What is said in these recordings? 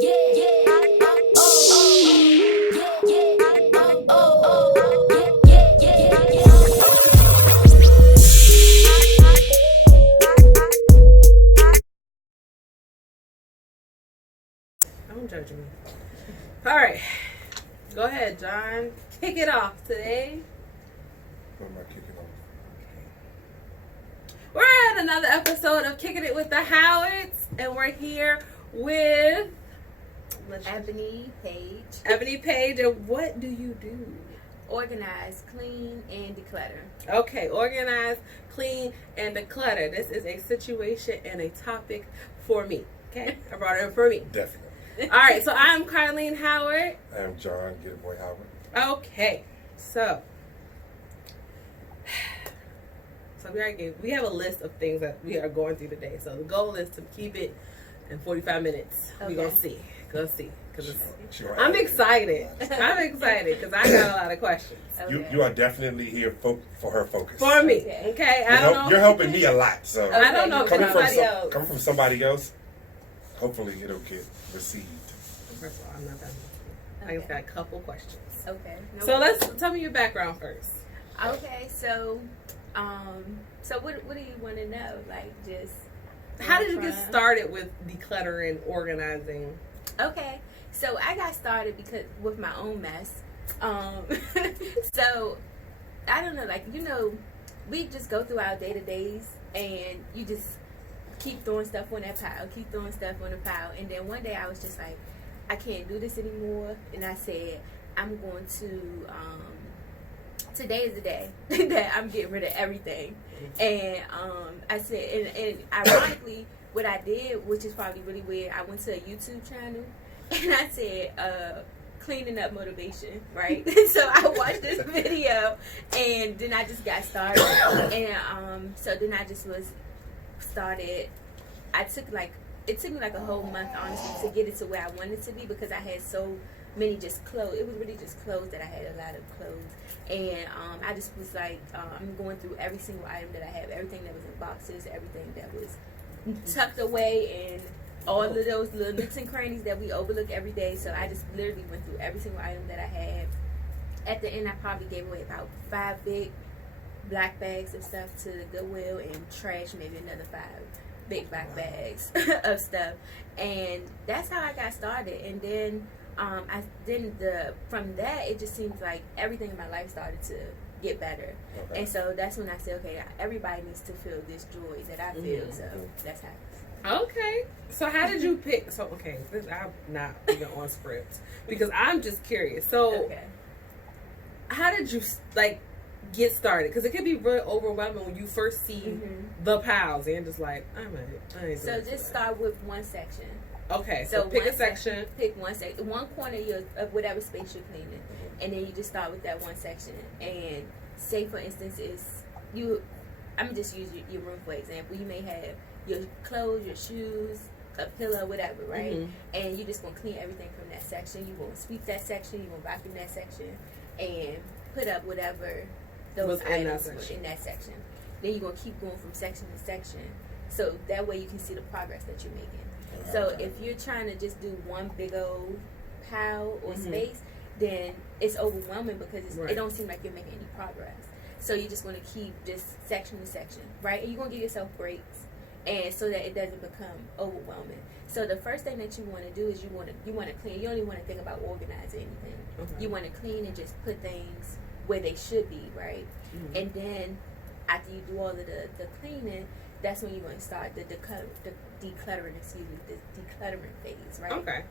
Don't judge me. All right. Go ahead, John. Kick it off today. What am I kicking off? We're at another episode of Kicking It with the Howards, and we're here with Ebony Page. Ebony Page, and what do you do? Organize, clean, and declutter. Okay, organize, clean, and declutter. This is a situation and a topic for me. Okay, I brought it in for me. Definitely. All right, so I'm Carlene Howard. I am John, get it boy Howard. Okay, so we have a list of things that we are going through today. So the goal is to keep it in 45 minutes. Okay. We're gonna see. Because Sure. I'm excited. I'm excited because I got a lot of questions Okay. You are definitely here for her focus. for me. Okay. Okay, I don't know. You're helping me a lot. So I don't know if Okay, anybody else. coming from somebody else, hopefully it'll get received. First of all, I'm not done. I just got a couple questions. Okay. No So problem. tell me your background first. Okay, so what do you want to know? Like, just How did you get from- started with decluttering, organizing? Okay, so I got started because with my own mess. So I don't know, like, we just go through our day to days, and you just keep throwing stuff on that pile, and then one day I was just like, I can't do this anymore, and I said, I'm going to. Today is the day that I'm getting rid of everything, and I said, and ironically, what I did, which is probably really weird, I went to a YouTube channel, and I said, cleaning up motivation, right? So I watched this video, and then I just got started, and so then I just started. It took me like a whole month, honestly, to get it to where I wanted it to be, because I had so many just clothes. It was really just clothes that I had, a lot of clothes. And I just was like, I'm going through every single item that I have, everything that was in boxes, everything that was tucked away, and all of those little nooks and crannies that we overlook every day. So I just literally went through every single item that I had. At the end, I probably gave away about 5 big black bags of stuff to the Goodwill, and trash maybe another 5 big black bags of stuff. And that's how I got started. And then from that, it just seems like everything in my life started to get better. Okay. And so that's when I said, okay, everybody needs to feel this joy that I feel. So that's how. Okay. So how did you pick? So I'm not even on script because I'm just curious. So Okay. how did you get started? Because it could be really overwhelming when you first see Mm-hmm. the piles and you're just like, I ain't So doing this just today. start with one section. Okay. So pick one a section. Pick one section, one corner of whatever space you're cleaning, and then you just start with that one section. And say, for instance, I'm gonna just use your room for example. You may have your clothes, your shoes, a pillow, whatever, right? Mhm. And you just gonna clean everything from that section. You gonna sweep that section. You gonna vacuum that section, and put up whatever those Was in that items were section. in that section. Then you're gonna keep going from section to section, so that way you can see the progress that you're making. So if you're trying to just do one big old pile or space, then it's overwhelming because Right. it don't seem like you're making any progress. So you're just going to keep just section to section, right? And you're going to give yourself breaks, and so that it doesn't become overwhelming. So the first thing that you want to do is you want to clean. You don't even want to think about organizing anything. Okay. You want to clean and just put things where they should be, right? Mhm. And then after you do all of the cleaning, that's when you're going to start the decluttering phase, right? Okay.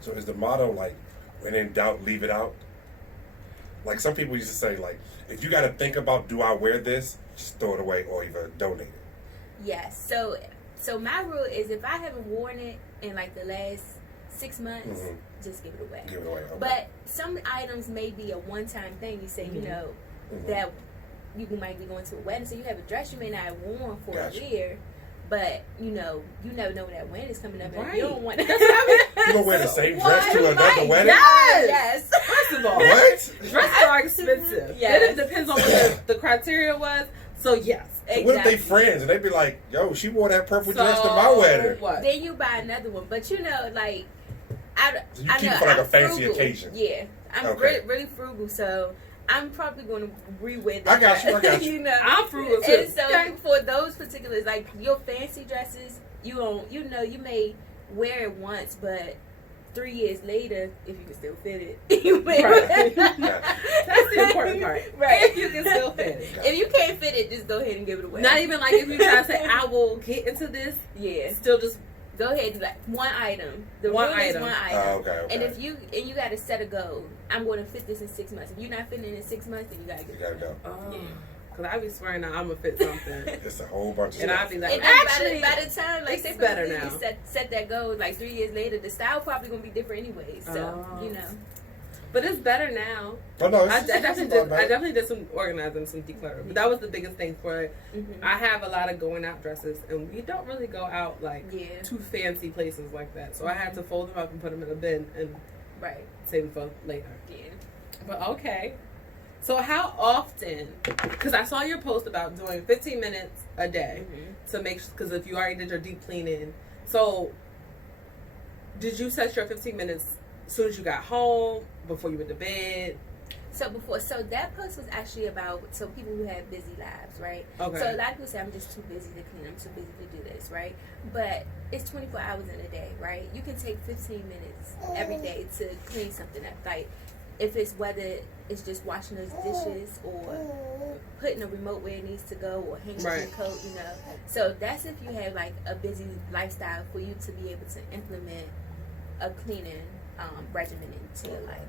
So is the motto like, when in doubt, leave it out? Like some people used to say, like, if you got to think about, do I wear this? Just throw it away or even donate it. yes. So my rule is if I haven't worn it in like the last 6 months, just give it away. Give it away. Okay. But some items may be a one-time thing. You say, that you might be going to a wedding, so you have a dress you may not have worn for Gotcha. a year, but you never know when that wedding is coming up, and Right. you don't want to. You gonna wear the same dress to another wedding? Yes. Yes. First of all, What? dresses are expensive. Yes. It depends on what the criteria was. So yes, So what if they friends and they be like, yo, she wore that purple dress to my So, wedding? what? Then you buy another one. But you know, like, So you I keep know it for like I'm a fancy frugal. occasion. Yeah, I'm Okay. really, really frugal, so I'm probably going to re-wear that. I got you. You know, I'm frugal too. and so Okay. for those particulars, like your fancy dresses, you may wear it once, but 3 years later, if you can still fit it, you may Right. wear That's the important part. Right. If you can still fit it. If you can't fit it, just go ahead and give it away. Not even like if you try to say, I will get into this, Yeah. still just Go ahead and like one item. The One rule is item. one item. Okay. And if you got to set a goal, I'm going to fit this in 6 months. If you're not fitting it in 6 months, then you gotta You get gotta go. oh. Yeah. Cause I be swearing that I'm gonna fit something. It's a whole bunch of And I'd stuff. be like, And then actually, by the time, like, it's say for better instance, now. you set that goal like 3 years later, the style probably gonna be different anyway. So Oh. you know, but it's better now. Oh, no, I it's definitely did some organizing, some decluttering. But that was the biggest thing for it. mm-hmm. I have a lot of going out dresses, and we don't really go out like Yeah. to fancy places like that. So I had to fold them up and put them in a bin and Right. save them for later. Yeah. But okay. So how often? Because I saw your post about doing 15 minutes a day Mm-hmm. to make. Because if you already did your deep cleaning, so did you set your 15 minutes as soon as you got home, before you went to bed? So that post was actually about people who have busy lives, right? Okay. So a lot of people say I'm just too busy to clean, I'm too busy to do this, right? But it's 24 hours in a day, right? You can take 15 minutes every day to clean something up. Like if it's whether it's just washing those dishes or putting a remote where it needs to go or hanging Right. your coat, you know. So that's if you have like a busy lifestyle for you to be able to implement a cleaning regimen into your life,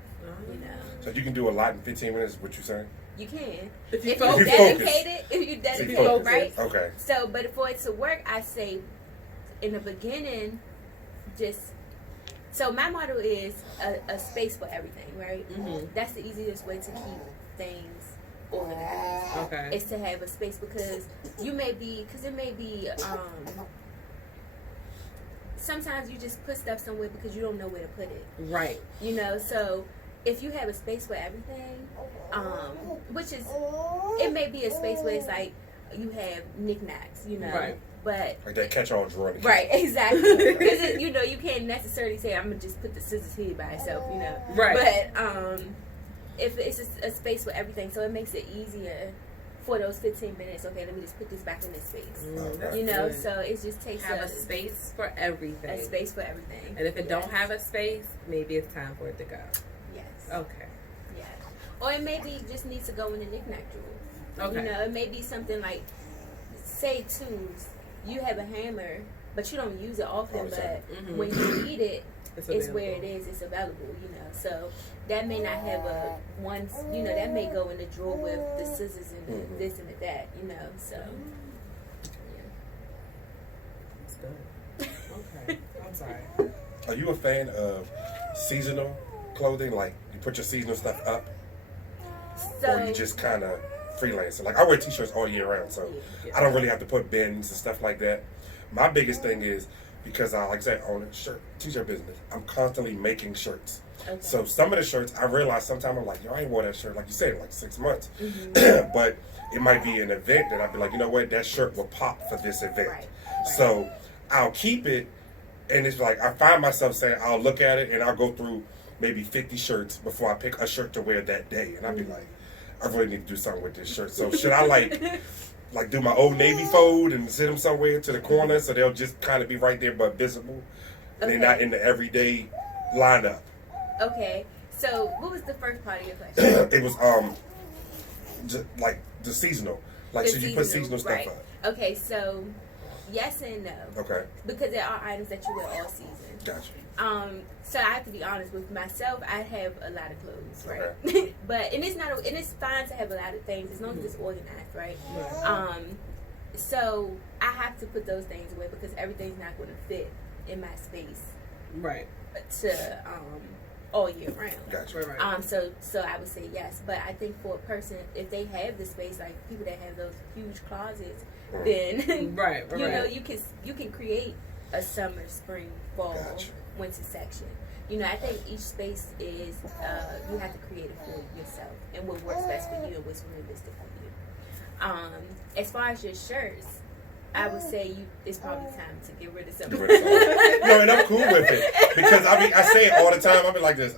you know. So you can do a lot in 15 minutes, what you saying? You can. If you If focus. you're dedicated, if you're So dedicated, you focus. right? Okay. So, but for it to work, I say in the beginning, so my motto is a space for everything, right? Mhm. That's the easiest way to keep things organized. Okay. Is to have a space because it may be sometimes you just put stuff somewhere because you don't know where to put it. Right. You know, so if you have a space for everything, which is, it may be a space where it's like you have knickknacks, you know, Right. but Like that catch-all drawer. in the right, kitchen. exactly, because you know you can't necessarily say I'm gonna just put the scissors here by itself, you know, Right. But if it's just a space for everything, so it makes it easier for those 15 minutes. Okay, let me just put this back in this space. Okay. You know, Good. so it just takes Have a space for everything. a space for everything. And if it don't Yes. have a space, maybe it's time for it to go. Yes. Okay. Yeah. Or it maybe just needs to go in the knick-knack drawer. Okay. You know, it may be something like, say, tools. You have a hammer, but you don't use it often. All the time. But Mhm. when you need it, It's it's available. where it is. It's available. You know, so that may not have a one. You know, that may go in the drawer with the scissors and the Mhm. this and the that. You know, so That's good. Okay. I'm sorry. Are you a fan of seasonal clothing? Like you put your seasonal stuff up, or you just kind of freelancing? Like I wear t-shirts all year round, so Yeah. I don't really have to put bins and stuff like that. My biggest thing is because I, like I said, own a t-shirt business. I'm constantly making shirts. okay. So some of the shirts, I realize sometimes I'm like, yo, I ain't wore that shirt, like you said, in like 6 months. Mhm. But it might be an event that I'd be like, you know what, that shirt will pop for this event. Right. So I'll keep it, and it's like I find myself saying I'll look at it and I'll go through maybe 50 shirts before I pick a shirt to wear that day, and I'll be like, I really need to do something with this shirt. So should I like do my Old Navy fold and sit them somewhere to the corner so they'll just kind of be right there but visible, and Okay. they're not in the everyday lineup. Okay. So what was the first part of your question? It was just like the seasonal, like The so you put seasonal stuff right. up. Okay, so yes and no. Okay, Because there are items that you wear all season. gotcha. So I have to be honest with myself. I have a lot of clothes, right? But and it's fine to have a lot of things as long as it's organized, right? Right. So I have to put those things away because everything's not going to fit in my space Right. to all year round. Gotcha. Right. Right. So I would say yes, but I think for a person, if they have the space, like people that have those huge closets, then Right. Right. you know right. you can create a summer, spring, fall, Gotcha. winter section. You know, I think each space is you have to create it for yourself and what works best for you and what's realistic for you. As far as your shirts, I would say it's probably time to get rid of some. No, and I'm cool with it because I say it all the time. I'll be like this.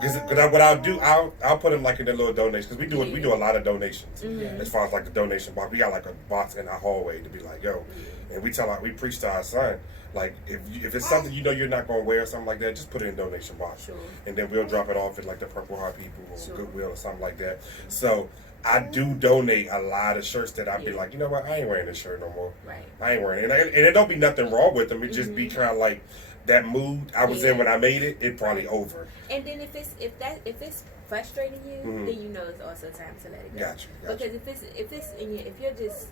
Because what I'll do, I'll put them like in their little donations because we do a lot of donations as far as like the donation box. We got like a box in our hallway to be like, yo, and we preach to our son. Like if it's something you know you're not gonna wear or something like that, just put it in donation box, and then we'll drop it off at like the Purple Heart people or Goodwill or something like that. So I do donate a lot of shirts that I'd be like, you know what, I ain't wearing this shirt no more. Right. I ain't wearing it, and it don't be nothing wrong with them. It just be kind of like that mood I was in when I made it. It probably over. And then if it's frustrating you, then you know it's also time to let it go. Gotcha. Because if you're just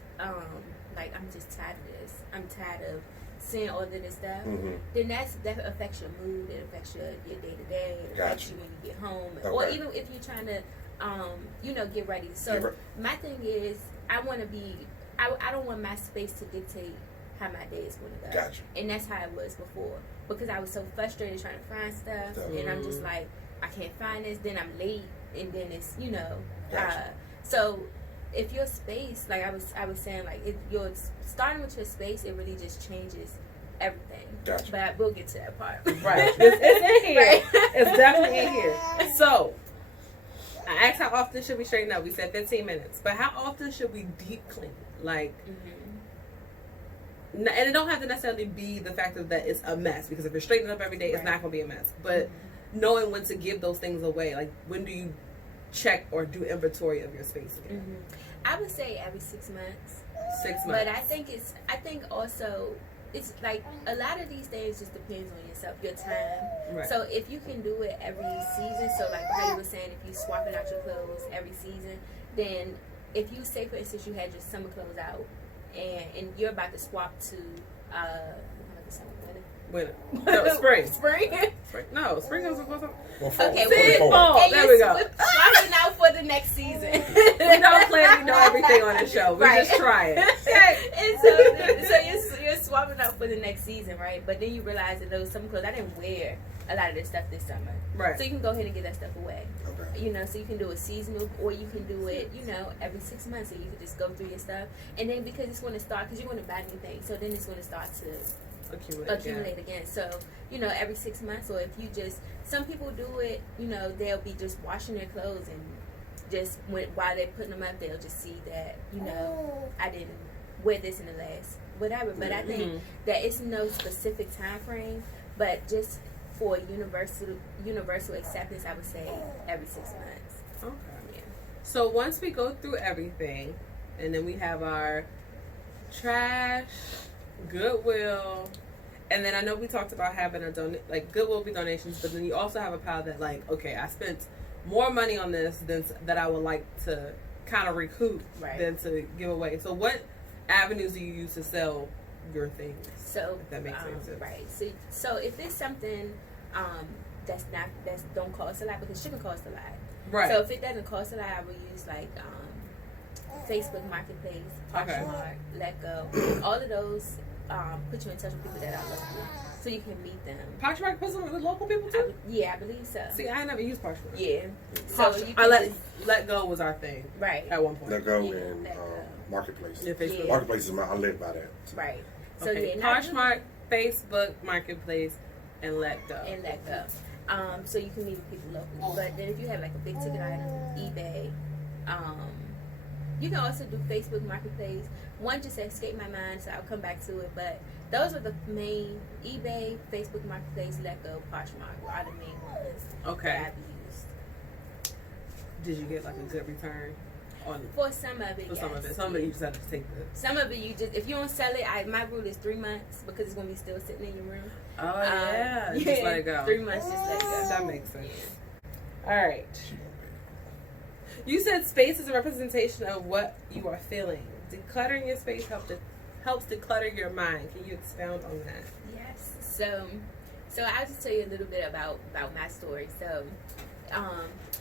like, I'm just tired of this. I'm tired of seeing all of this stuff. Then that affects your mood. It affects your day to day. It affects you when you get home, or even if you're trying to get ready. So my thing is, I don't want my space to dictate how my day is going to go. Gotcha. And that's how it was before, because I was so frustrated trying to find stuff, and I'm just like, I can't find this, then I'm late, and then it's Gotcha. So if your space, like I was saying, like if you're starting with your space, it really just changes everything. Gotcha. But we'll get to that part. Right. It's in here. Right. It's definitely in here. So I asked how often should we straighten up. We said 15 minutes. But how often should we deep clean? Like, and it don't have to necessarily be the fact that it's a mess, because if you're straightening up every day, it's not going to be a mess. But knowing when to give those things away, like when do you check or do inventory of your space again? I would say every 6 months. 6 months. But I think also it's like a lot of these things just depends on yourself, your time. Right. So if you can do it every season, so like how you were saying, if you swapping out your clothes every season, then if you say, for instance, you had your summer clothes out and you're about to swap to Winter. No, spring. Spring. No, spring comes before. Well, fall. Okay, fall. There we go. Swapping out for the next season. We don't claim we know everything on the show. We just try it. And so you're swapping out for the next season, right? But then you realize that those summer clothes, I didn't wear a lot of this stuff this summer. Right. So you can go ahead and get that stuff away. Okay. So you can do it seasonal, or you can do it, every 6 months, and you can just go through your stuff. And then because it's going to start, because you're going to buy new things, so then it's going to start to accumulate again. So, every 6 months, or if you just, some people do it, they'll be just washing their clothes, and just while they're putting them up, they'll just see that, I didn't wear this in the last whatever. But I think that it's no specific time frame, but just for universal acceptance, I would say every 6 months. Okay. Yeah. So once we go through everything, and then we have our trash, Goodwill, and then I know we talked about having a Goodwill will be donations, but then you also have a pile that okay, I spent more money on this than that I would like to kind of recoup than to give away. So what avenues do you use to sell your things? So if that makes sense. Right. So if it's something that don't cost a lot, because shipping costs a lot. Right. So if it doesn't cost a lot, I would use Facebook Marketplace, Poshmark, Letgo, all of those. Put you in touch with people that are local, so you can meet them. Poshmark puts them with local people too. I believe so. See, I never used Poshmark. Yeah. So you let go was our thing. Right. At one point. Let go and Marketplace. Yeah, Facebook. Yeah. Marketplace is I live by that. Right. So okay. Poshmark, Facebook Marketplace, and Let Go. So you can meet with people locally. But then if you have like a big ticket item, eBay, you can also do Facebook Marketplace. One just escaped my mind, so I'll come back to it. But those are the main: eBay, Facebook Marketplace, Let Go, Poshmark are the main ones that I've used. Did you get like a good return on? For some of it, for yes. some of it, some of it you just have to take the. Some of it you just, if you don't sell it, my rule is 3 months, because it's gonna be still sitting in your room. Oh yeah, just let it go. 3 months, just let it go. That makes sense. All right. You said space is a representation of what you are feeling. Decluttering your space helps declutter your mind. Can you expound on that? Yes. So I'll just tell you a little bit about my story. So,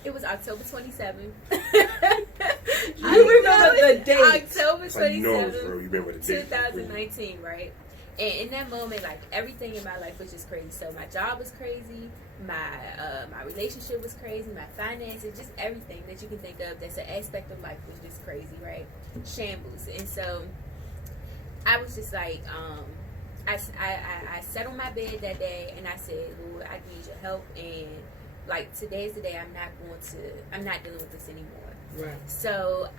it was October 27th. You remember the date? October 27th, You remember the date. 2019, right? And in that moment, like, everything in my life was just crazy. So my job was crazy, my relationship was crazy, my finances, just everything that you can think of that's an aspect of life was just crazy, right? Shambles. And so I was just like, I sat on my bed that day and I said, Lord, I need your help. And like, today's the day I'm not dealing with this anymore. Right. So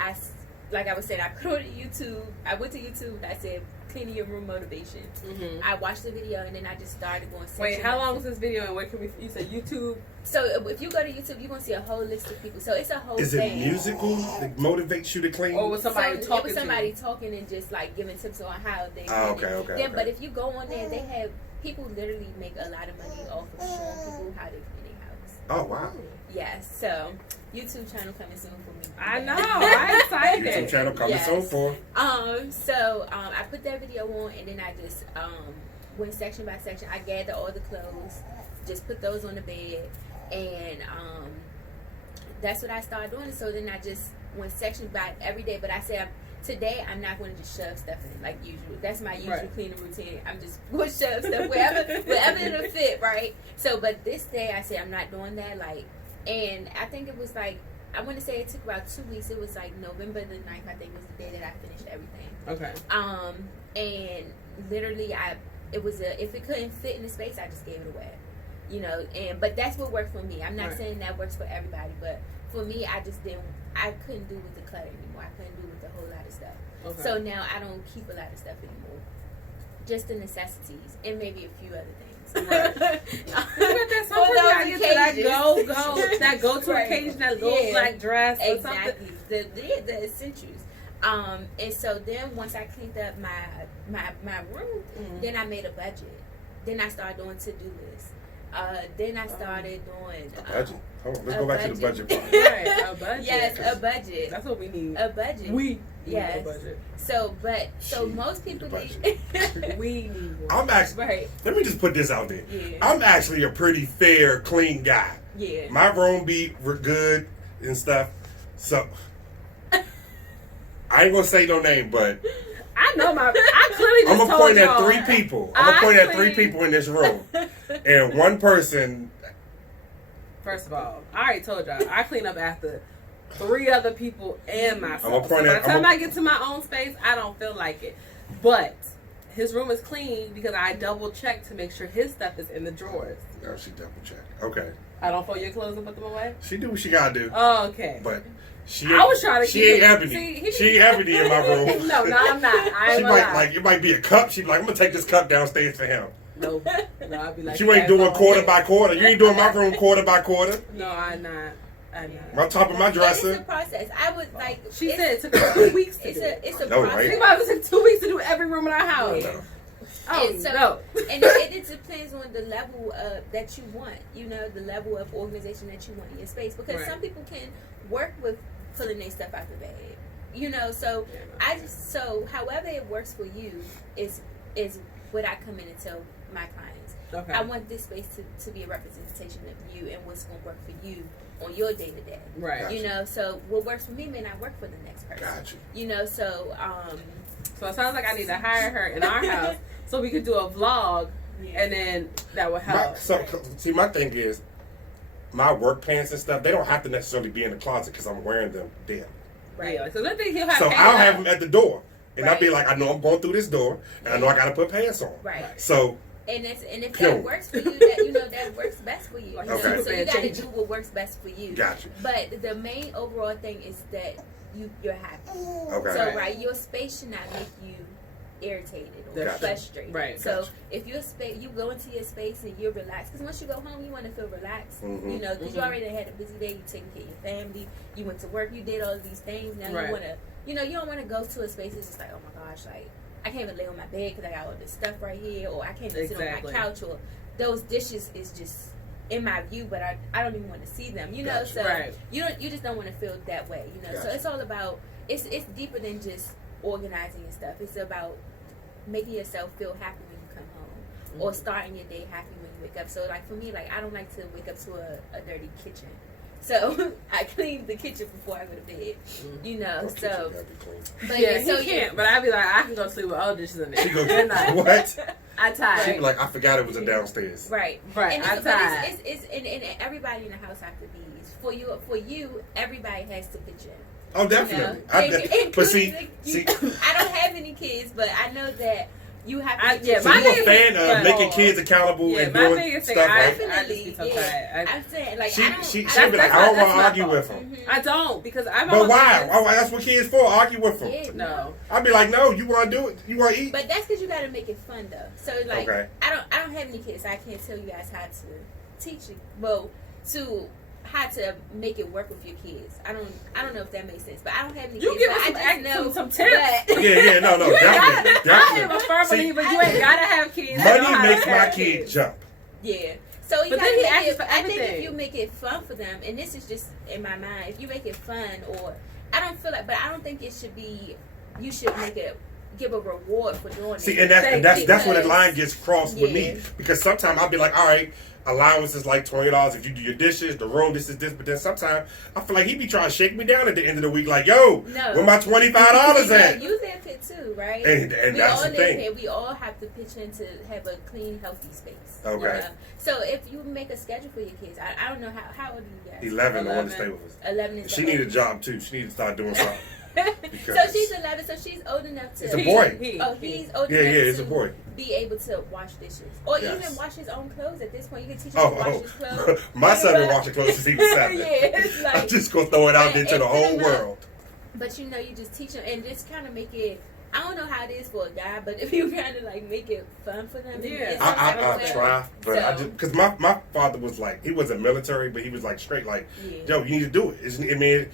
like I was saying, I put on YouTube. I went to YouTube and I said, cleaning your room motivation. Mm-hmm. I watched the video and then I just started going. Wait, how long was this video and where can we? You said YouTube. So if you go to YouTube, you're gonna see a whole list of people. So it's a whole. Is thing. it musical that motivates you to clean? Or was somebody So talking? It was somebody talking and just like giving tips on how they. Okay. But if you go on there, they have people literally make a lot of money off of showing people how to clean their house. Oh wow. Yes. So YouTube channel coming soon for me. I know. I'm excited. YouTube channel coming soon for. So I put that video on and then I just went section by section. I gathered all the clothes, just put those on the bed, and that's what I started doing. So then I just went section by every day. But I said today I'm not going to just shove stuff in like usual. That's my usual cleaning routine. I'm just going to shove stuff wherever it'll fit, right? So, but this day I said I'm not doing that. Like, and I think it was like, I want to say it took about 2 weeks. It was like November the 9th, I think, was the day that I finished everything. Okay. And literally, if it couldn't fit in the space, I just gave it away. You know, but that's what worked for me. I'm not saying that works for everybody, but for me, I couldn't do with the clutter anymore. I couldn't do with a whole lot of stuff. Okay. So now I don't keep a lot of stuff anymore. Just the necessities and maybe a few other things. Right. That go to occasion, that little black dress, or exactly. something. The essentials. And so then once I cleaned up my room, then I made a budget. Then I started doing to-do lists. Then I started doing a budget. Hold on, let's go back to the budget part. Right, a budget. Yes, a budget. That's what we need. A budget. We need a budget. So most people need. We need one. I'm actually. Right. Let me just put this out there. Yeah. I'm actually a pretty fair, clean guy. Yeah. My room be good and stuff. So I ain't gonna say no name, but I know I clearly just I'm gonna told point y'all. at 3 people. I'm gonna point at 3 people in this room, and one person. First of all, I already told y'all I clean up after 3 other people and myself. I'm gonna point so by at- the time I get to my own space, I don't feel like it. But his room is clean because I double check to make sure his stuff is in the drawers. No, she double checked. Okay, I don't fold your clothes and put them away. she do what she gotta do, Oh, okay. but she. I was trying to She keep ain't it- Ebony. See, She ain't Ebony in my room. No, I'm not. I She ain't might gonna lie. it might be a cup. She be like, I'm gonna take this cup downstairs for him. No, I'll be like. You ain't doing quarter by quarter. You ain't doing my room quarter by quarter. No, I'm not. My top of my It's a dresser. process. I would like. She said it took her 2 weeks to do. It's a No, process. right? We about to take 2 weeks to do every room in our house. No. Oh And so- no. And it depends on the level that you want. You know, the level of organization that you want in your space. Because Right. some people can work with pulling their stuff out the bed. You know, so however it works for you is what I come in and tell my clients. Okay. I want this space to be a representation of you and what's going to work for you on your day to day. Right. Gotcha. You know, so what works for me may not work for the next person. Gotcha. You know, so So it sounds like I need to hire her in our house so we could do a vlog, and then that would help. See, my thing is, my work pants and stuff, they don't have to necessarily be in the closet because I'm wearing them daily. right. Yeah, so let's think he'll have. So pants I'll out. have them at the door. And I'll be Right. like, I know I'm going through this door, and I know I got to put pants on. Right. So, And if Pure. that works for you, that works best for you. You know? Okay. So you got to Change. do what works best for you. Gotcha. But the main overall thing is that you're happy. Okay. So Right. your space should not make you irritated or Gotcha. frustrated. Right. So Gotcha. if you go into your space and you're relaxed, because once you go home, you want to feel relaxed. Mhm. You know, because you Mhm. already had a busy day. You taking care of your family. You went to work. You did all of these things. Now Right. you want to. You know, you don't want to go to a space that's just like, oh my gosh, like I can't even lay on my bed because I got all this stuff right here, or I can't even sit on Exactly. my couch, or those dishes is just in my view, but I don't even want to see them. You know, Gotcha. so Right. you just don't want to feel that way. You know, so Gotcha. it's all about it's deeper than just organizing and stuff. It's about making yourself feel happy when you come home, or starting your day happy when you wake up. So like for me, like I don't like to wake up to a dirty kitchen. So I clean the kitchen before I go to bed. You know, Oh, kitchen so gotta be clean. but Yeah, yeah, so he can't. But I'd be like, I can go sleep with all dishes in there. She go Good night. what? I She be tired. like, I forgot it was a downstairs. right. Right, And I it's, but tired. it's and everybody in the house have to be for you. Everybody has to pitch in. Oh, definitely. Including But see, you. I don't have any kids, but I know that you have to. Yeah, so my you a biggest fan thing- of making kids accountable Yeah, and my doing biggest thing, stuff, right? I just be so tired. I'm saying, like, She I don't. she I be don't- like, that's I don't my want to argue fault. with him. I don't because I'm. But why? That's what kids for. Argue with them. Yeah, No. I'd be like, no, you want to do it? You want to eat? But that's because you got to make it fun, though. So like, Okay. I don't have any kids. So I can't tell you guys how to teach it. Well, to how to make it work with your kids. I don't know if that makes sense. But I don't have any You kids. give but us I some, just know some tips. that- Yeah, no, You ain't definitely, gotta- I am a definitely. firm See, believer. You ain't gotta have kids. to know Money how to makes my have kid jump. Yeah. So you But gotta then he make asks it, for I think if everything. you make it fun for them, and this is just in my mind, if you make it fun, or I don't feel like, but I don't think it should be. You should make it give a reward for doing See, it. and that's where the Because- line gets crossed with me, Yeah. because sometimes I'll be like, all right, allowance is like $20 if you do your dishes, the room, this is this, but then sometimes I feel like he be trying to shake me down at the end of the week, like, yo, No. where my $25 at? You live here too, right? And we that's all the live thing. here. We all have to pitch in to have a clean, healthy space. Okay. You know? So if you make a schedule for your kids, I don't know how old are you guys? 11, I want to 11. stay with us. 11 is She the need a oldest. job too. She need to start doing something. So because- she's 11, so she's old enough to. It's a boy. He's old Yeah, enough it's to a boy. be able to wash dishes, or Yes. even wash his own clothes. At this point, you can teach him to wash his Oh, clothes. my son been washing clothes since he was 7. Yeah, it's like, I'm just gonna throw it out there to the But whole it's world. But you know, you just teach them and just kind of make it. I don't know how it is for a guy, but if you kind of like make it fun for them, Yeah. it's I something try, but I So- just because my father was like, he wasn't military, but he was like straight like, Yeah. yo, you need to do it. I mean,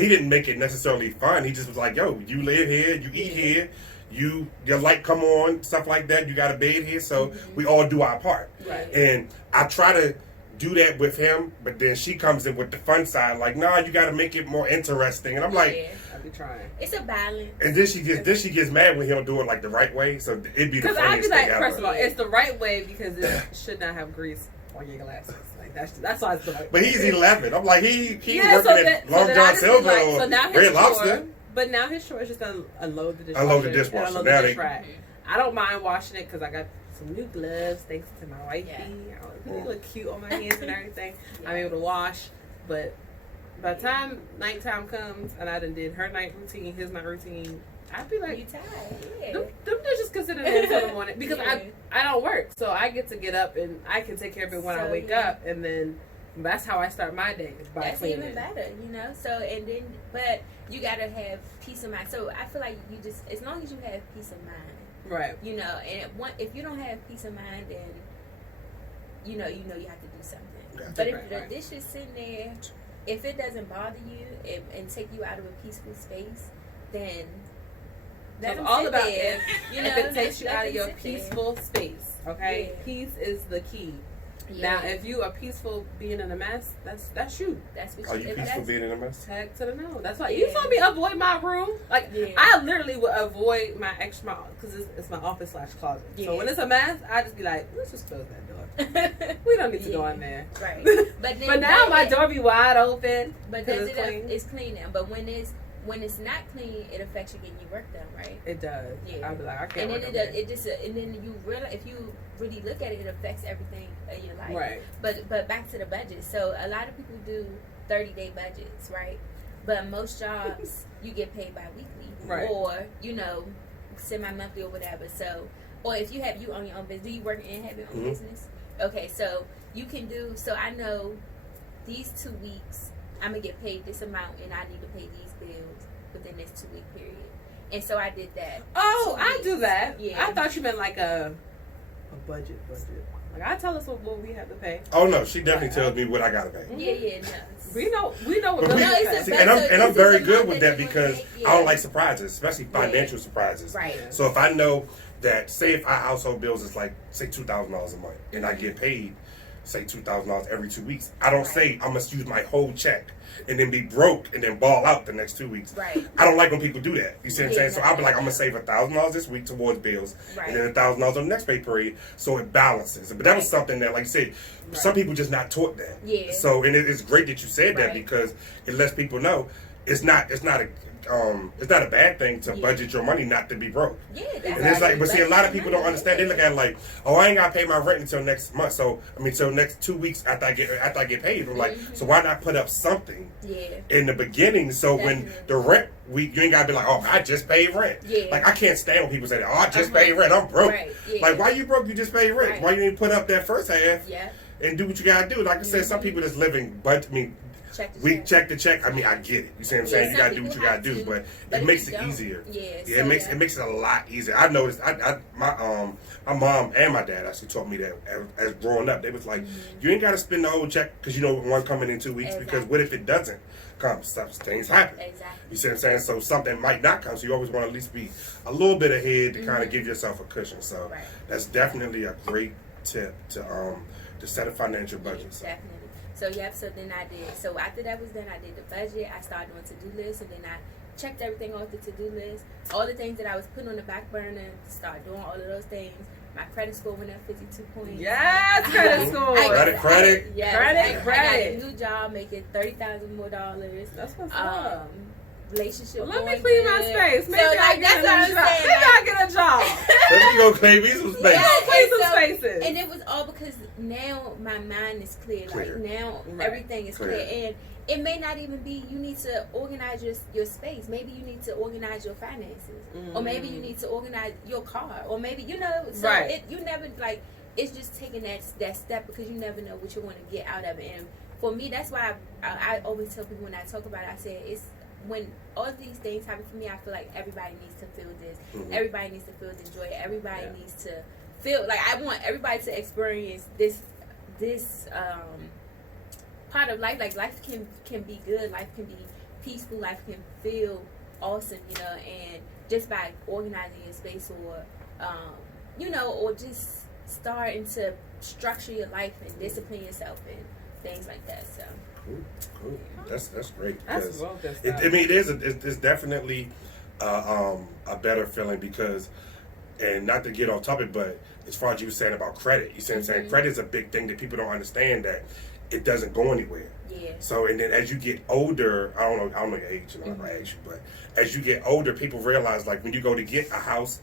he didn't make it necessarily fun. He just was like, yo, you live here, you eat here, your light come on, stuff like that. You got a bed here, so we all do our part. Right. And I try to do that with him, but then she comes in with the fun side, like, nah, you got to make it more interesting. And I'm like, Yeah. I be trying. It's a balance. and then she gets mad when he don't do it like the right way. So it'd be the Because I'd funniest be like, thing first of all, ever. it's the right way because it should not have grease on your glasses. Like that's why it's the right. But he's way. 11. I'm like, he Yeah, working at Long then I John just be Silver like, or so now his Red chore- Lobster. But now his chore is just to unload the dishwasher. Unload the and dishwasher. unload Now the they- dish rack. I don't mind washing it because I got some new gloves thanks to my wifey. Yeah. I look cute on my hands and everything. Yeah. I'm able to wash, but by the time nighttime comes and I done did her night routine, his night routine, I'd be You like, tired? Yeah. them dishes considered in for the morning because Yeah. I don't work, so I get to get up and I can take care of it when I So, wake yeah. up, and then that's how I start my day is by That's cleaning. even better, you know. So and then, but you gotta have peace of mind. So I feel like you just, as long as you have peace of mind, Right. you know, and if you don't have peace of mind, then you know you have to do something. Yeah. But if Right, the right. dish is sitting there, if it doesn't bother you and take you out of a peaceful space, then let It's them all sit about there. You know, if it takes you let out of them your sit there. peaceful space, okay? Yeah. Peace is the key. Yeah. Now, if you are peaceful being in a mess, that's you. That's what Are you if peaceful that's- being in a mess? Heck to the no. That's why Yeah. you told me avoid my room. Like Yeah. I literally would avoid my extra because it's my office / closet. Yeah. So when it's a mess, I just be like, let's just close that door. We don't need to go Yeah. in there. Right. But then But now my door be wide open. But 'cause does it's it clean. it's clean now? But when it's not clean, it affects you getting your work done, right? It does. Yeah. I'll be like, I can't. And then work it over does, it just and then you realize if you really look at it, it affects everything in your life. here. Right. But back to the budget. So a lot of people do 30-day budgets, right? But most jobs you get paid bi-weekly, Right. or semi-monthly or whatever. So, or if you own your own business, do you work and have your own Mhm. business? Okay, so you can do. So I know these 2 weeks I'm gonna get paid this amount, and I need to pay these bills within this 2-week period. And so I did that. Oh, 2 I do weeks. that. Yeah. I thought you meant like a budget. Like I tell us what we have to pay. Oh no, she definitely tells me what I gotta pay. Yeah, no. We know what But bills we- we No, it's pay. a See, and I'm this is very the good month with that that you because wanna make, I don't yeah. like surprises, especially financial surprises. Right. So if I know that, say if our household bills is like say $2,000 a month, and I get paid say $2,000 every 2 weeks. I don't say I'm gonna use my whole check and then be broke and then ball out the next 2 weeks. Right. I don't like when people do that. You see what I'm Yeah, saying? So I'll be like, I'm gonna save $1,000 this week towards bills, Right. and then $1,000 on the next pay period, so it balances. But that was something that, like you said, some people just not taught that. Yeah. So and it's great that you said that Right. because it lets people know it's not a bad thing to budget your money not to be broke. Yeah, that's And it's like, but see, a lot of people don't understand. They look at it like, oh, I ain't gotta pay my rent until next month. So till next 2 weeks after I get paid. I'm like, so why not put up something in the beginning? So when the rent week, you ain't gotta be like, oh, I just paid rent. Yeah. Like I can't stand when people say, oh, I just paid rent. I'm broke. Right. Yeah. Like why you broke? You just paid rent. Right. Why you didn't put up that first half? Yeah. And do what you gotta do. Like I said, some people just living, but check to check. I mean, I get it. You see what I'm saying? You gotta do what you gotta do, but it makes it easier. Yeah, it makes it a lot easier. I noticed. My mom and my dad actually taught me that as growing up. They was like, you ain't gotta spend the whole check because you know one coming in 2 weeks. Because what if it doesn't come? Things happen. Exactly. You see what I'm saying? So something might not come. So you always want to at least be a little bit ahead to kind of give yourself a cushion. So that's definitely a great tip to set a financial budget. So. Definitely. So so then I did. So after that was done, I did the budget. I started doing to-do lists, and then I checked everything off the to-do list. All the things that I was putting on the back burner, start doing all of those things. My credit score went up 52 points. Yes, credit score. Credit. Yes, I got a new job making $30,000 more. That's what's up. Relationship. Let me clean my space. Maybe I that's what I'm saying. Maybe I get a job. Let me go clean me some space. Clean some spaces. And it was all because now my mind is clear. Like now everything is clear. And it may not even be you need to organize your space. Maybe you need to organize your finances, or maybe you need to organize your car, or maybe you never like. It's just taking that step because you never know what you're going to get out of it. And for me, that's why I always tell people when I talk about it, I say it's. When all of these things happen for me, I feel like everybody needs to feel this. Everybody needs to feel the joy. Everybody needs to feel like I want everybody to experience this part of life. Like life can be good. Life can be peaceful. Life can feel awesome, and just by organizing your space or or just starting to structure your life and discipline yourself and things like that. So. Cool. That's great. That's well good stuff. It's definitely a better feeling because, and not to get off topic, but as far as you were saying about credit, you see what I'm saying? Credit is a big thing that people don't understand that it doesn't go anywhere. Yeah. So and then as you get older, I don't know your age, I'm not gonna ask you, but as you get older, people realize like when you go to get a house,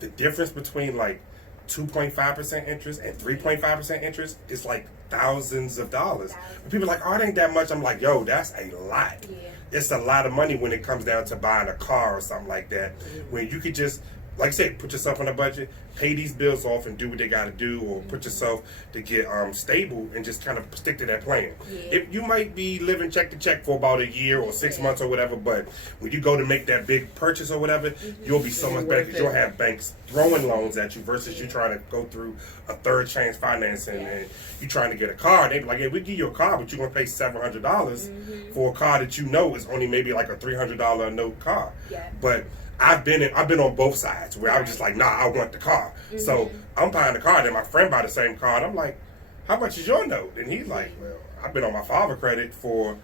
the difference between like 2.5% interest and 3.5% interest is like thousands of dollars. And people are like, oh, it ain't that much. I'm like, yo, that's a lot. Yeah. It's a lot of money when it comes down to buying a car or something like that. When you could just, like I said, put yourself on a budget, pay these bills off and do what they got to do, or put yourself to get stable and just kind of stick to that plan. Yeah. If you might be living check to check for about a year or 6 months or whatever, but when you go to make that big purchase or whatever, you'll be so much better because you'll have banks throwing loans at you versus you trying to go through a third chance financing and you trying to get a car. They be like, hey, we give you a car, but you're gonna pay $700 for a car that you know is only maybe like a $300 a note car. Yeah. But I've been on both sides where I was just like, nah, I want the car. So I'm buying the car, and then my friend bought the same car, and I'm like, how much is your note? And he's like, well, I've been on my father credit for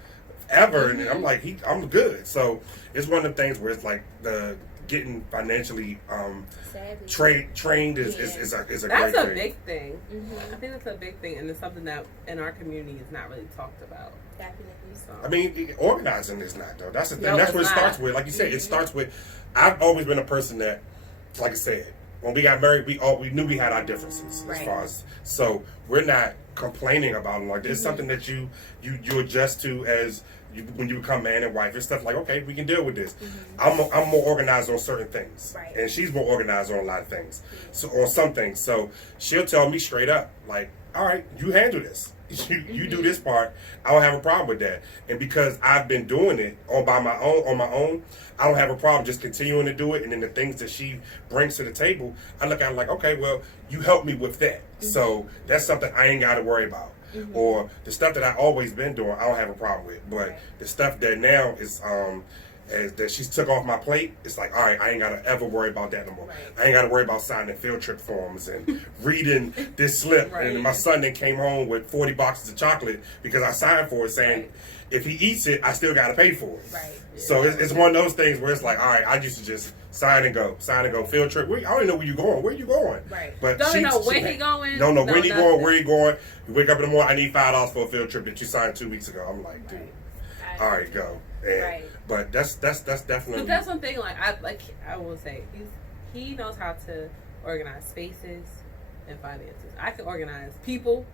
ever, and I'm like, I'm good. So it's one of the things where it's like the getting financially trained is a great thing. That's a big thing. I think that's a big thing, and it's something that in our community is not really talked about. Definitely. So. I mean, organizing is not though. That's the thing. No, that's what it not. starts with. Like you said, it starts with. I've always been a person that, like I said, when we got married, we knew we had our differences as far as. So we're not complaining about them. Like there's something that you adjust to as when you become man and wife and stuff. Like okay, we can deal with this. I'm more organized on certain things, and she's more organized on a lot of things. So on some things, so she'll tell me straight up, like, all right, you handle this. You do this part. I don't have a problem with that. And because I've been doing it on my own, I don't have a problem just continuing to do it. And then the things that she brings to the table, I look at it like, okay, well, you help me with that. So that's something I ain't got to worry about. Or the stuff that I always been doing, I don't have a problem with. But the stuff that now is as that she's took off my plate, it's like, all right, I ain't gotta ever worry about that no more. Right. I ain't gotta worry about signing field trip forms and reading this slip. Right. And my son then came home with 40 boxes of chocolate because I signed for it, saying Right. if he eats it, I still gotta pay for it. Right. So it's one of those things where it's like, all right, I used to just sign and go, field trip. I don't even know where you going. Where you going? Right. But Don't know when he going. Don't know when he going. nothing. Where he going? You wake up in the morning. I need $5 for a field trip that you signed 2 weeks ago. I'm like, dude, all right, go. And, Right. But that's definitely. But that's one thing. I will say he knows how to organize spaces and finances. I can organize people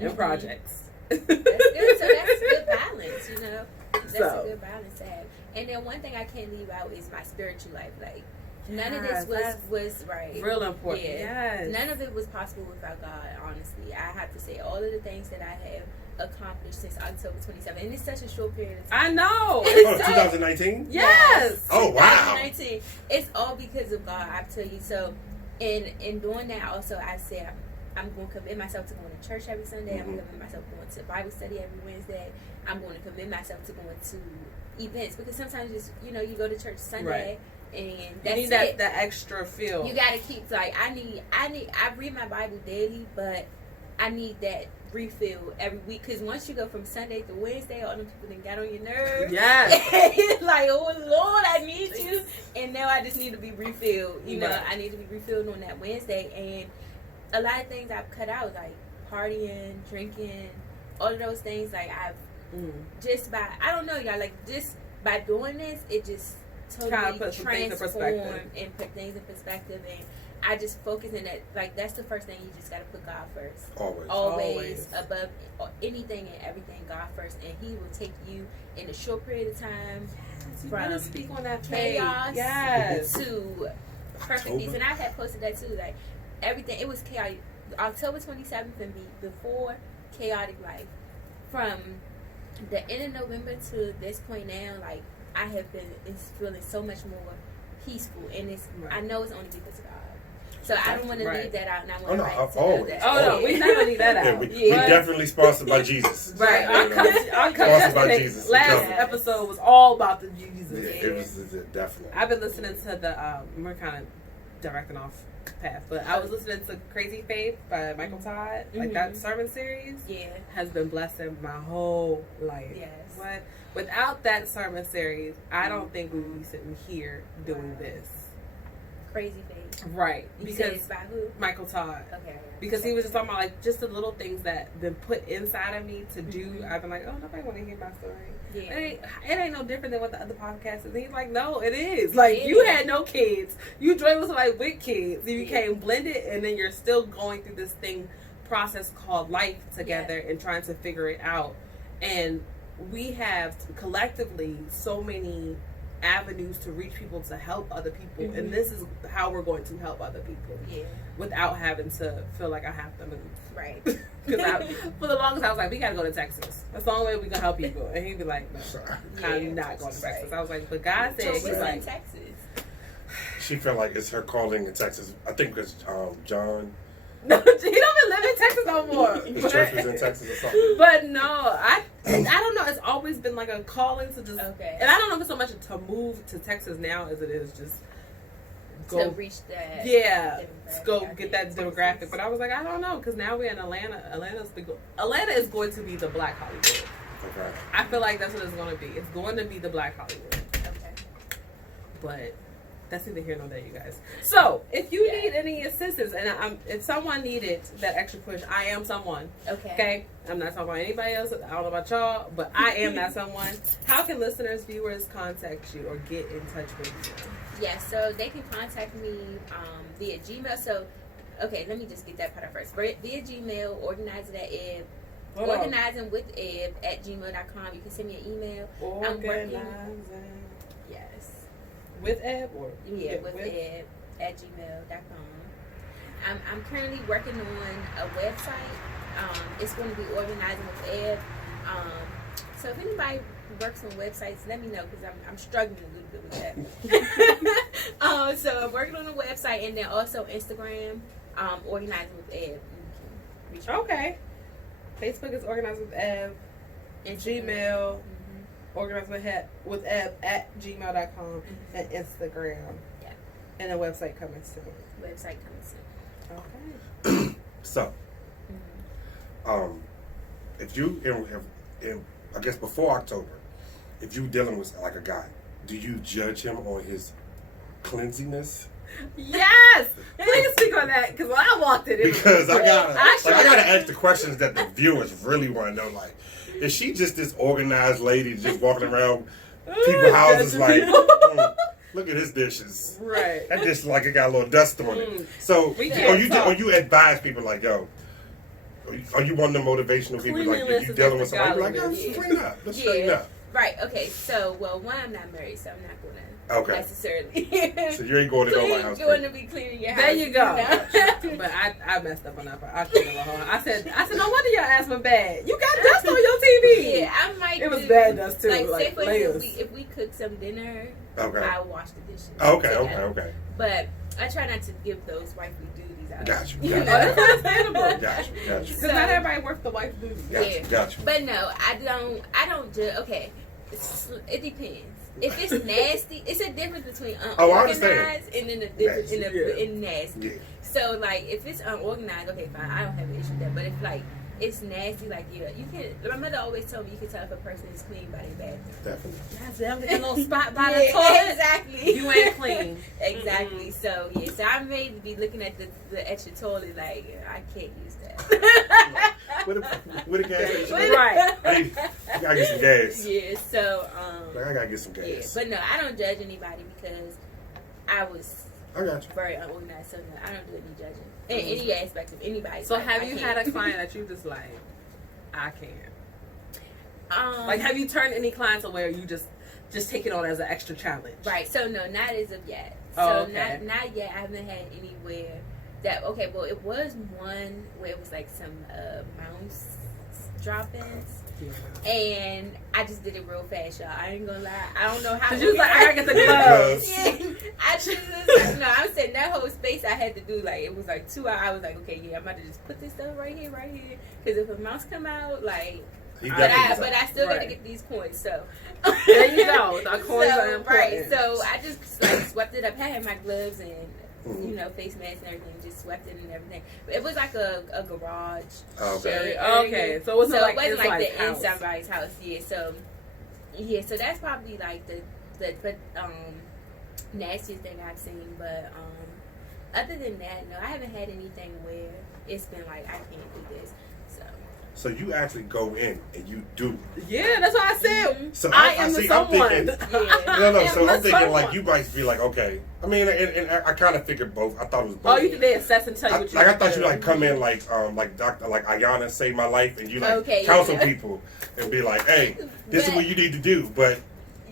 and projects. That's good. So that's good balance, you know. That's So. a good balance to have. And then one thing I can't leave out is my spiritual life. Like none of Yes, this was right. Real important. Yeah. Yes. None of it was possible without God. Honestly, I have to say all of the things that I have accomplished since October 27th, and it's such a short period of time. I know. Oh, 2019. Yes. Oh, wow. 2019. It's all because of God. I tell you. So, in doing that, also I said I'm going to commit myself to going to church every Sunday. I'm going to commit myself to going to Bible study every Wednesday. I'm going to commit myself to going to events because sometimes just you go to church Sunday and that's you need it. that extra feel. You got to keep like I read my Bible daily, but I need that refill every week because once you go from Sunday to Wednesday, all them people that got on your nerves. Yes. It's like, oh Lord, I need you, and now I just need to be refilled. You know, Right. I need to be refilled on that Wednesday, and a lot of things I've cut out, like partying, drinking, all of those things. Like I've just by I don't know, y'all. Like just by doing this, it just totally put some things in perspective. transformed and put things in perspective. And I just focus in that. Like that's the first thing you just got to put God first. Always above anything and everything, God first, and He will take you in a short period of time You from gotta speak on that chaos faith. Yes. to perfect peace. And I had posted that too. Like everything, it was chaotic. October 27th and before chaotic life. From the end of November to this point now, like I have been feeling so much more peaceful, and it's I know it's only because of God. So I don't want to leave that out, and I want to know that. Oh no, we never leave that out. We definitely sponsored by Jesus. Right. Our Sponsored by cousin Jesus. last episode was all about the Jesus. Yeah, it was definitely. I've been listening to the we're kind of directing off path, but I was listening to Crazy Faith by Michael Todd. Like that sermon series has been blessing my whole life. Yes. What? Without that sermon series, I don't think we would be sitting here doing this. Crazy Faith. Right. Because by who? Michael Todd. Okay. Because he was just talking about like just the little things that been put inside of me to do. I've been like, oh, nobody want to hear my story. Yeah. It ain't no different than what the other podcast is. And he's like, no, it is. Like you had no kids. You joined with somebody with kids. You became blended, and then you're still going through this process called life together and trying to figure it out. And we have collectively so many avenues to reach people, to help other people, and this is how we're going to help other people without having to feel like I have to move. Right. Because for the longest I was like, we gotta go to Texas. That's the only way we can help people. And he'd be like, no, I'm not going to Texas. I was like, but God said, He's like, in Texas. She felt like it's her calling in Texas. I think because John. No, he don't even live in Texas no more. His church was in Texas or something. But no, I don't know. It's always been like a calling to just, and I don't know if it's so much to move to Texas now as it is just go to reach that. Yeah, go get that demographic. But I was like, I don't know, because now we're in Atlanta. Atlanta is going to be the Black Hollywood. Okay. I feel like that's what it's going to be. It's going to be the Black Hollywood. Okay. But that's neither here nor there, you guys. So, if you need any assistance, and if someone needed that extra push, I am someone. Okay? I'm not talking about anybody else. I don't know about y'all, but I am that someone. How can listeners, viewers contact you or get in touch with you? Yeah, so they can contact me via Gmail. So, okay, let me just get that part out first. Via Gmail, organizing at Eb. Organizing with Eb at gmail.com. You can send me an email. Yes. With Eb? Or with Eb at gmail.com. I'm currently working on a website. It's going to be organizing with Eb. So if anybody works on websites, let me know, because I'm struggling a little bit with that. So I'm working on a website, and then also Instagram, organizing with Eb. Okay. Facebook is organized with Eb. Gmail. organizewitheb@gmail.com and Instagram. Yeah. And a website coming soon. Website coming soon. Okay. So, if you, I guess before October, if you dealing with like a guy, do you judge him on his cleansiness? Yes! Please speak on that, because when I walked in, it was Because I Actually, gotta ask the questions that the viewers really want to know. Like, is she just this organized lady just walking around people's houses like, look at his dishes. Right. That dish like it got a little dust on it. So, We can't talk. or you advise people like, yo, are you one of the motivational people like Cleanliness if you is dealing just with somebody like, yo, godliness. let's straighten up, let's straighten up. Right. Okay. So, well, one, I'm not married, so I'm not gonna necessarily. So you ain't going to go to my house. Going to be cleaning your house. There you go. know? But I messed up on that part. I said, no wonder your ass was bad. You got dust on your TV. Yeah, I might. It was bad dust too. Like, say for layers. instance, if we cook some dinner, Okay. I'll wash the dishes. Okay. But I try not to give those wifely duties out. Got you. know? That's understandable. Got you. Because not everybody worth the wife duty. Got you. But no, I don't judge. Okay, it depends. If it's nasty, it's a difference between unorganized and then the difference in nasty. Yeah. So like, if it's unorganized, okay, fine, I don't have an issue with that. But if like it's nasty, like you can. My mother always told me you can tell if a person is clean by their bathroom. Definitely. That's a little spot by the toilet. Exactly. You ain't clean. Exactly. So yeah, so I may be looking at the extra toilet like I can't use that. With a gas station. Right. Hey, I gotta get some gas. Yeah. So Like, I gotta get some gas. yeah, but no, I don't judge anybody because I was I got you. very unorganized. So no, I don't do any judging in any aspect of anybody. So Like, have I you can't. had a client that you just like, I can't? Like, Have you turned any clients where you just take it on as an extra challenge? right? So no, not as of yet. Oh, So okay. not yet. I haven't had anywhere that. Okay, well, it was one where it was like some mouse drop-ins. Yeah. And I just did it real fast, y'all. I ain't gonna lie. I don't know how. Cause you was like, I gotta get the gloves. Yeah, I just no. I'm saying that whole space I had to do like it was like 2 hours. I was like, okay, yeah, I'm about to just put this stuff right here. Because if a mouse come out, like, He but definitely I still gotta Right. get these coins. So There you go. The coins are important. Right. So I just like swept it up. I had my gloves and Mhm. face mask and everything. Just swept it and everything. But it was like a garage. Okay. Okay. So it wasn't like the house. in somebody's house. Yeah. So that's probably like the nastiest thing I've seen. But other than that, no, I haven't had anything where it's been like I can't do this. So you actually go in and you do. Yeah, that's what I said. Mhm. So I am the I'm someone. thinking, Yeah. no. I So am I'm the thinking someone. like you might be like, okay. I mean, and I kind of figured both. I thought it was both. Oh, you did they assess and tell you what you I thought you do. like come in like Dr. like Ayana Saved My Life and you like Okay, counsel yeah. people and be like, hey, this is But- what you need to do. But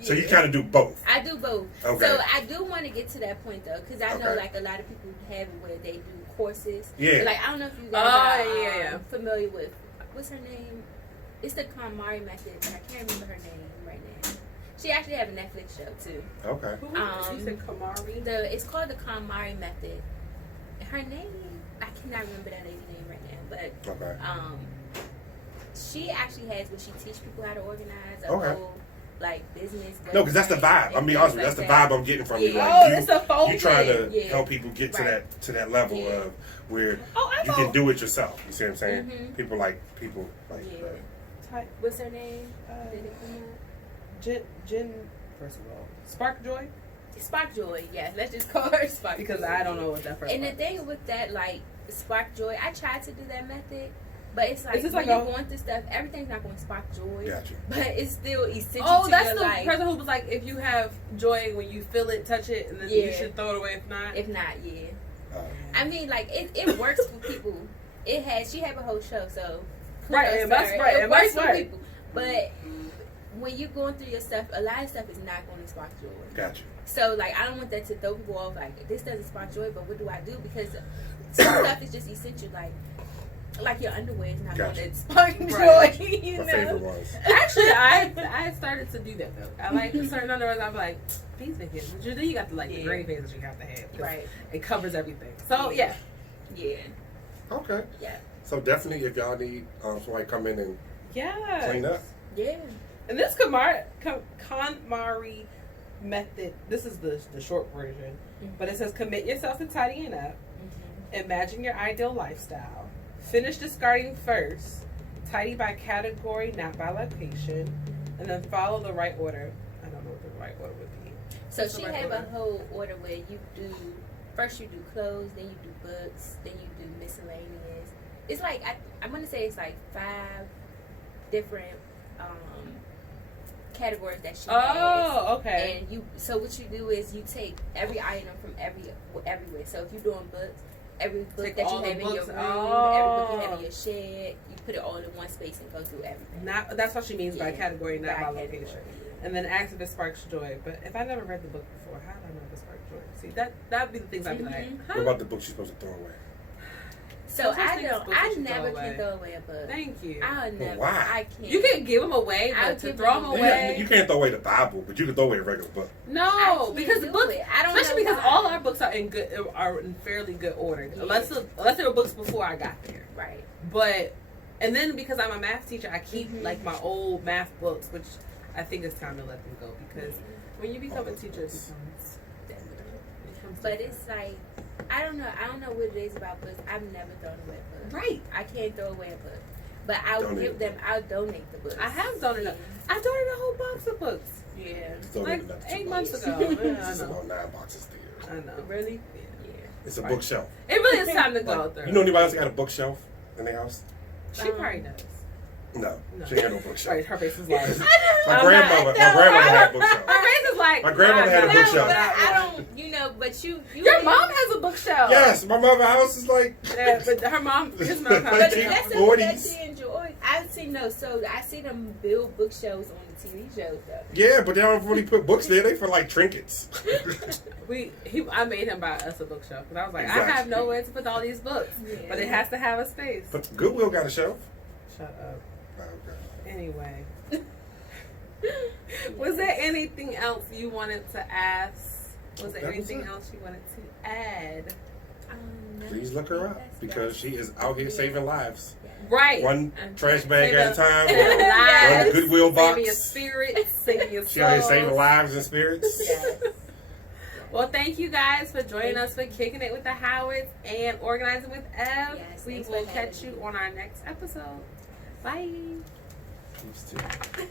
so you kind of do both. I do both. Okay. So I do want to get to that point though, because I know Okay. like a lot of people have it where they do courses. Yeah. Like I don't know if you guys Oh, are yeah. familiar with what's her name? It's the KonMari method. I can't remember her name right now. She actually have a Netflix show too. Okay. You said Kamari. It's called the KonMari method. Her name I cannot remember that lady's name right now, but Okay. she actually has where she teach people how to organize a Okay. whole like business. No, because that's the vibe. I mean, honestly, that's the vibe I'm getting from you. Yeah. Like, Oh, it's a fold you trying to Yeah. help people get to Right. that level Yeah. of where Oh, I you know. can do it yourself. You see what I'm saying? Mhm. People like Yeah. Type, What's her name? Did it come up? Jen, first of all, Spark Joy, Spark Joy, yes. Let's just call her Spark because Joy. I don't know what that first. And the part thing is. with that, like Spark Joy, I tried to do that method, but it's like Is this when like you're a- going through stuff, everything's not going to spark joy. Gotcha. But it's still essential Oh, to that's your the life. person who was like, if you have joy when you feel it, touch it, and then you Yeah. should throw it away if not. If not, yeah. Uh, I mean, like it works for people. She had a whole show, so Right, kudos and to that's her. right, It and works that's for right. people, but when you're going through your stuff, a lot of stuff is not going to spark joy. gotcha. So, like, I don't want that to throw people off. Like, this doesn't spark joy, but what do I do? Because some stuff is just essential. Like your underwear is not Gotcha. going to spark Right. joy. You My know. favorite ones. Actually, I started to do that though. I like certain underwears. I'm like, these things. But then you got the the Yeah. green things that you have to have. 'Cause Right. It covers everything. So yeah. Yeah. Okay. Yeah. So definitely, if y'all need somebody come in and Yeah. clean up, Yeah. And this KonMari method, this is the short version, but it says commit yourself to tidying up, imagine your ideal lifestyle, finish discarding first, tidy by category, not by location, and then follow the right order. I don't know what the right order would be. So What's the she right have order? a whole order where you do, first you do clothes, then you do books, then you do miscellaneous. It's like, I'm going to say it's like 5 different categories that she has. Oh, okay. And so what you do is you take every item from everywhere. So if you're doing books, every book Take that you all the have in your books. room, Oh. every book you have in your shed, you put it all in one space and go through everything. That's what she means by Yeah, category, not by category. location. And then ask if it sparks joy. But if I never read the book before, how do I know if it sparks joy? See, that'd be the things I'd be like, huh? What about the books you're supposed to throw away? So Sometimes I things don't. books I you should never throw can away. throw away a book. Thank you. I'll never. why? I can't. You can give them away, I'll but to give throw them them away. away. You can't throw away the Bible, but you can throw away a regular book. I No, can't because the do books, it. I don't especially know because why. all our books are in fairly good order. Yeah. Unless there were books before I got there. Right. But and then because I'm a math teacher, I keep Mhm. like my old math books, which I think it's time to let them go because when you become a teacher, it becomes But it's like I don't know. I don't know what it is about books. I've never thrown away a book. right. I can't throw away a book. But I'll Donate give them. I'll donate the books. I have donated. I donated a whole box of books. Yeah. It's only Like another 8 2 months boxes. ago. Yeah, I It's know. about 9 boxes there. I know. Really? Yeah. Yeah. It's a Right. bookshelf. It really is time to go Like, through. you know anybody else that got a bookshelf in their house? She probably does. No, No. she ain't got no bookshelf. Right, her face is like. My I'm grandmother, not- my grandmother had a Her bookshelf. face is like. My grandmother had a nah, bookshelf. But nah, I nah. don't. You know. But you. Your mom has a bookshelf. Yes, my mother's house is like. Yeah, but her mom, his mom has But a that's bookshelf. something that 40s. she enjoy. I see them build bookshelves on the TV shows though. Yeah, but they don't really put books there. They for like trinkets. I made him buy us a bookshelf because I was like, I have Exactly. nowhere to put all these books, Yeah. but it has to have a space. But Goodwill got a shelf. Shut up. Oh, okay. Anyway, was there anything else you wanted to ask? Was there That was anything it. else you wanted to add? No, Please look her up that's- because she is out here saving lives. Right. One And trash bag at a time. saving One lives, Goodwill box. saving your spirit, saving your She out here soul. saving lives and spirits. Yes. Well, thank you guys for joining us for Kicking It with the Howards and Organizing with Ev. Yes, We thanks will for having catch me. you on our next episode. Bye. These two.